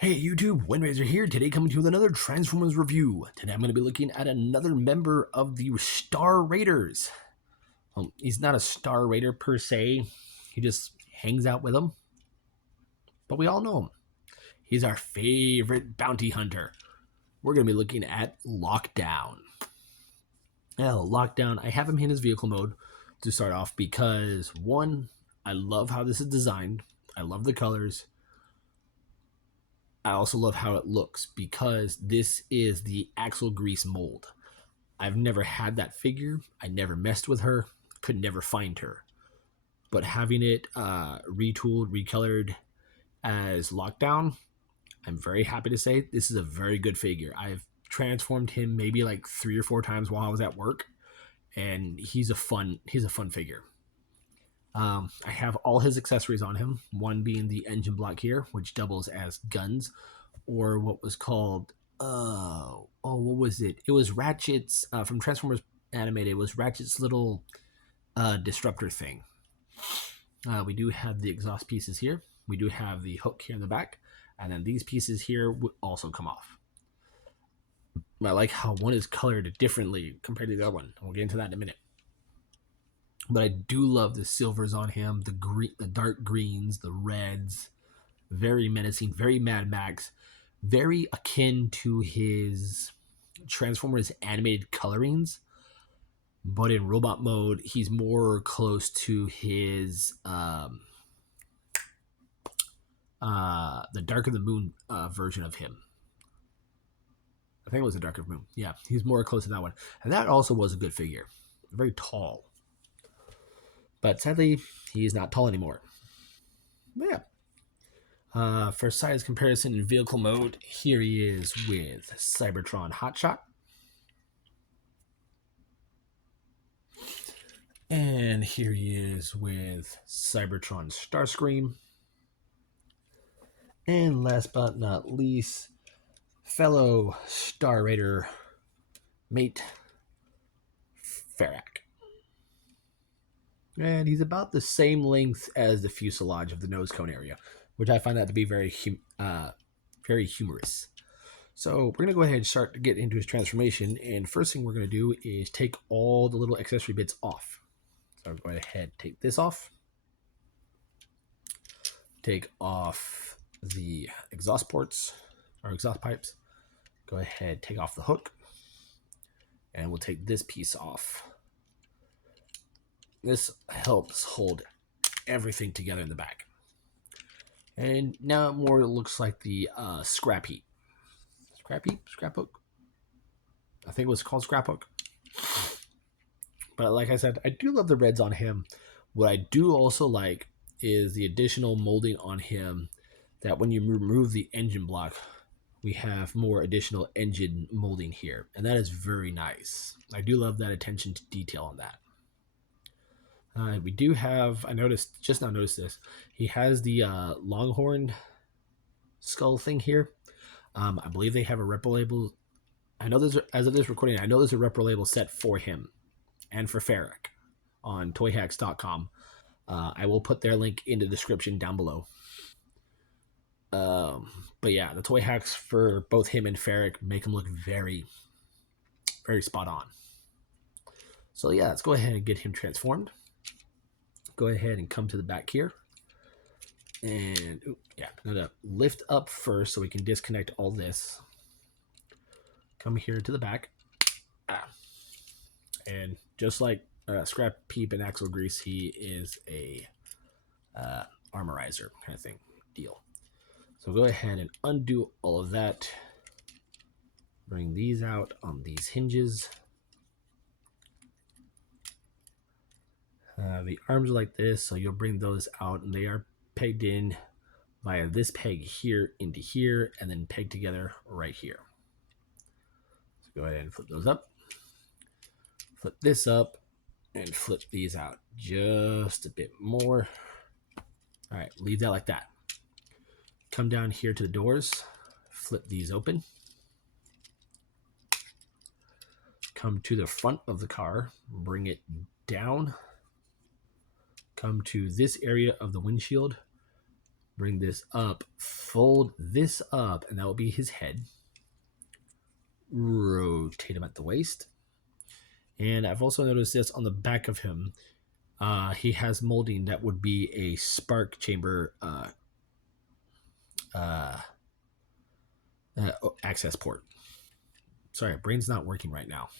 Hey YouTube, Windraiser here, today coming to you with another Transformers review. Today I'm going to be looking at another member of the Star Raiders. He's not a Star Raider per se, he just hangs out with them, but we all know him. He's our favorite bounty hunter. We're going to be looking at Lockdown. Now, Lockdown, I have him in his vehicle mode to start off because, one, I love how this is designed. I love the colors. I also love how it looks because this is the Axle Grease mold. I've never had that figure. I never messed with her. Could never find her. But having it retooled, recolored as Lockdown, I'm very happy to say this is a very good figure. I've transformed him maybe like 3 or 4 times while I was at work, and he's a fun figure. I have all his accessories on him, one being the engine block here, which doubles as guns, or what was called, what was it? It was Ratchet's, from Transformers Animated, it was Ratchet's little disruptor thing. We do have the exhaust pieces here. We do have the hook here in the back, and then these pieces here would also come off. I like how one is colored differently compared to the other one. We'll get into that in a minute. But I do love the silvers on him, the dark greens, the reds. Very menacing, very Mad Max, very akin to his Transformers animated colorings. But in robot mode, he's more close to his the Dark of the Moon version of him. I think it was the Dark of the Moon. Yeah, he's more close to that one. And that also was a good figure. Very tall. But sadly, he's not tall anymore. But yeah. For size comparison in vehicle mode, here he is with Cybertron Hotshot. And here he is with Cybertron Starscream. And last but not least, fellow Star Raider mate, Ferrac. And he's about the same length as the fuselage of the nose cone area, which I find that to be very humorous. So we're going to go ahead and start to get into his transformation. And first thing we're going to do is take all the little accessory bits off. So I'm going to go ahead and take this off. Take off the exhaust ports or exhaust pipes. Go ahead, take off the hook. And we'll take this piece off. This helps hold everything together in the back. And now it more looks like the scrap heap. Scrap hook? I think it was called scrap hook. But like I said, I do love the reds on him. What I do also like is the additional molding on him, that when you remove the engine block, we have more additional engine molding here. And that is very nice. I do love that attention to detail on that. We do have, just now noticed this, he has the Longhorn skull thing here. I believe they have a repro label. I know there's, as of this recording, I know there's a repro label set for him and for Ferrac on toyhacks.com. I will put their link in the description down below. But yeah, the toy hacks for both him and Ferrac make him look very, very spot on. So yeah, let's go ahead and get him transformed. Go ahead and come to the back here. And I'm gonna lift up first so we can disconnect all this. Come here to the back. And just like Scrap Peep and Axle Grease, he is a armorizer kind of thing deal. So go ahead and undo all of that. Bring these out on these hinges. The arms are like this, so you'll bring those out, and they are pegged in via this peg here into here, and then pegged together right here. So go ahead and flip those up. Flip this up, and flip these out just a bit more. All right, leave that like that. Come down here to the doors, flip these open. Come to the front of the car, bring it down. Come to this area of the windshield, Bring this up, fold this up, and that will be his head. Rotate him at the waist. And I've also noticed this on the back of him. He has molding that would be a spark chamber uh, access port. Sorry, brain's not working right now.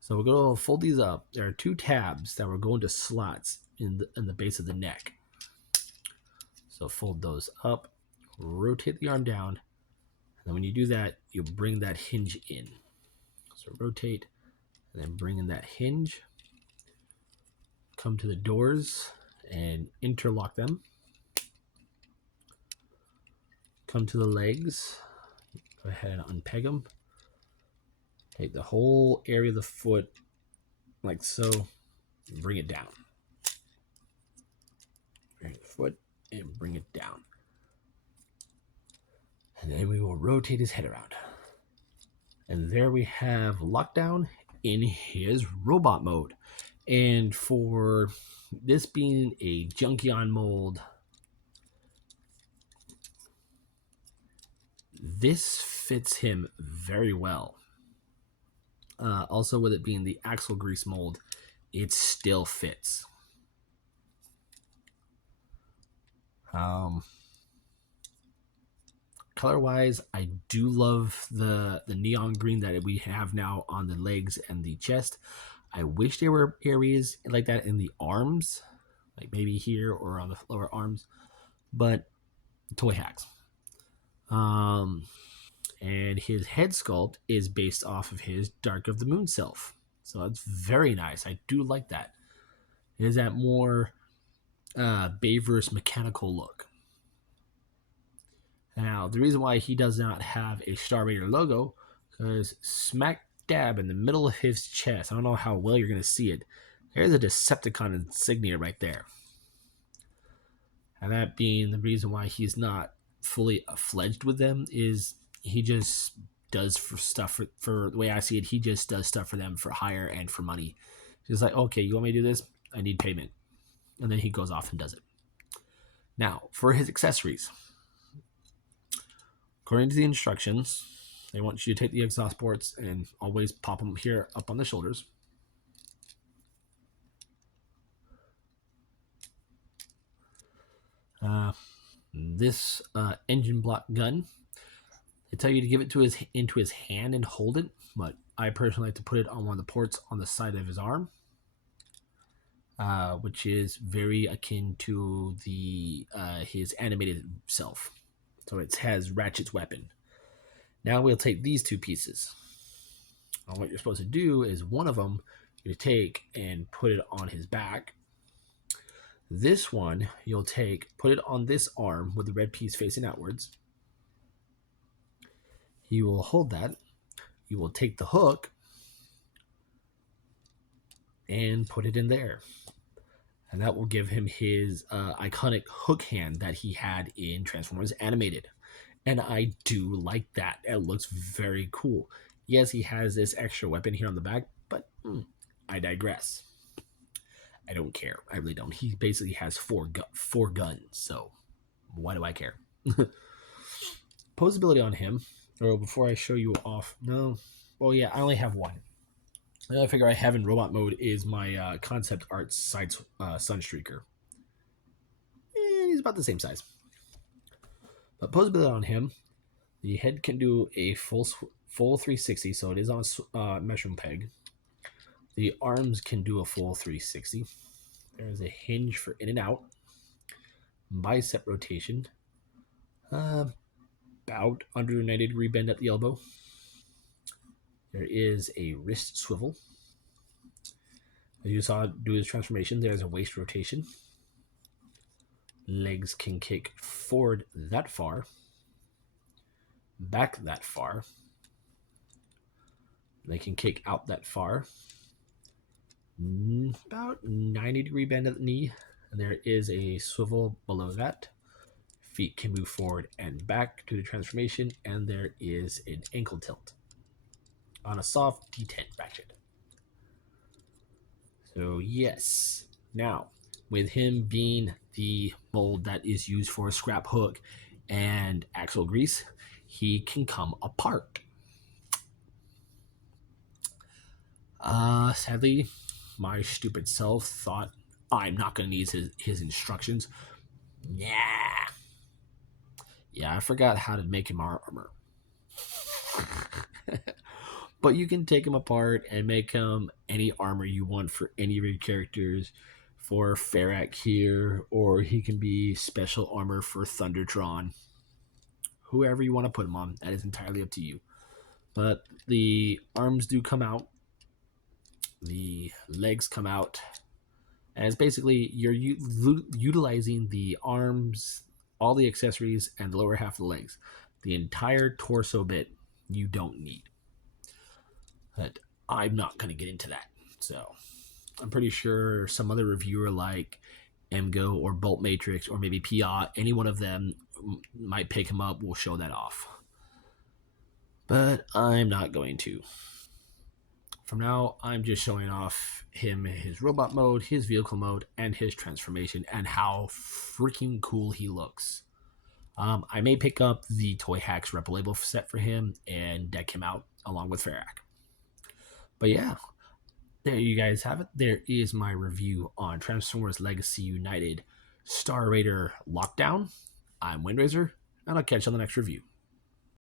So we're going to fold these up. There are 2 tabs that will go into slots in the base of the neck. So fold those up, rotate the arm down, and then when you do that, you bring that hinge in. So rotate, and then bring in that hinge. Come to the doors and interlock them. Come to the legs. Go ahead and unpeg them. Take the whole area of the foot, like so, and bring it down. Bring the foot and bring it down. And then we will rotate his head around. And there we have Lockdown in his robot mode. And for this being a Junkion mold, this fits him very well. Also, with it being the axle grease mold, it still fits. Color-wise, I do love the neon green that we have now on the legs and the chest. I wish there were areas like that in the arms, like maybe here or on the lower arms, but toy hacks. And his head sculpt is based off of his Dark of the Moon self. So it's very nice. I do like that. It is that more Bayverse mechanical look. Now, the reason why he does not have a Star Raider logo is smack dab in the middle of his chest. I don't know how well you're going to see it. There's a Decepticon insignia right there. And that being the reason why he's not fully fledged with them is he just does for the way I see it, he just does stuff for them for hire and for money. He's like, okay, you want me to do this? I need payment. And then he goes off and does it. Now, for his accessories. According to the instructions, they want you to take the exhaust ports and always pop them here up on the shoulders. This engine block gun, they tell you to give it to into his hand and hold it, but I personally like to put it on one of the ports on the side of his arm, which is very akin to the his animated self. So it has Ratchet's weapon. Now we'll take these 2 pieces. And what you're supposed to do is one of them you take and put it on his back. This one you'll take, put it on this arm with the red piece facing outwards. You will hold that. You will take the hook and put it in there. And that will give him his iconic hook hand that he had in Transformers Animated. And I do like that. It looks very cool. Yes, he has this extra weapon here on the back, but I digress. I don't care. I really don't. He basically has four guns, so why do I care? Posability on him. Or before I show you off, no. Well, yeah, I only have one. The other figure I have in robot mode is my concept art side Sunstreaker. And he's about the same size. But posability on him, the head can do a full 360, so it is on a measuring peg. The arms can do a full 360. There's a hinge for in and out. Bicep rotation. About under a 90-degree bend at the elbow. There is a wrist swivel. As you saw do his transformation, there's a waist rotation. Legs can kick forward that far. Back that far. They can kick out that far. About 90-degree bend at the knee. And there is a swivel below that. Feet can move forward and back to the transformation. And there is an ankle tilt on a soft D10 ratchet. So yes. Now, with him being the mold that is used for scrap hook and axle grease, he can come apart. Sadly, my stupid self thought I'm not going to need his instructions. Yeah. Yeah, I forgot how to make him armor. But you can take him apart and make him any armor you want for any of your characters. For Ferrak here, or he can be special armor for Thundertron. Whoever you want to put him on, that is entirely up to you. But the arms do come out, the legs come out, and it's basically you're utilizing the arms, all the accessories, and the lower half of the legs. The entire torso bit you don't need. But I'm not going to get into that. So I'm pretty sure some other reviewer like MGO or Bolt Matrix or maybe Pia, any one of them might pick him up, will show that off. But I'm not going to. From now, I'm just showing off him, his robot mode, his vehicle mode, and his transformation, and how freaking cool he looks. I may pick up the Toy Hacks Rebel Label set for him and deck him out along with Ferrak. But yeah, there you guys have it. There is my review on Transformers Legacy United Star Raider Lockdown. I'm Windraiser, and I'll catch you on the next review.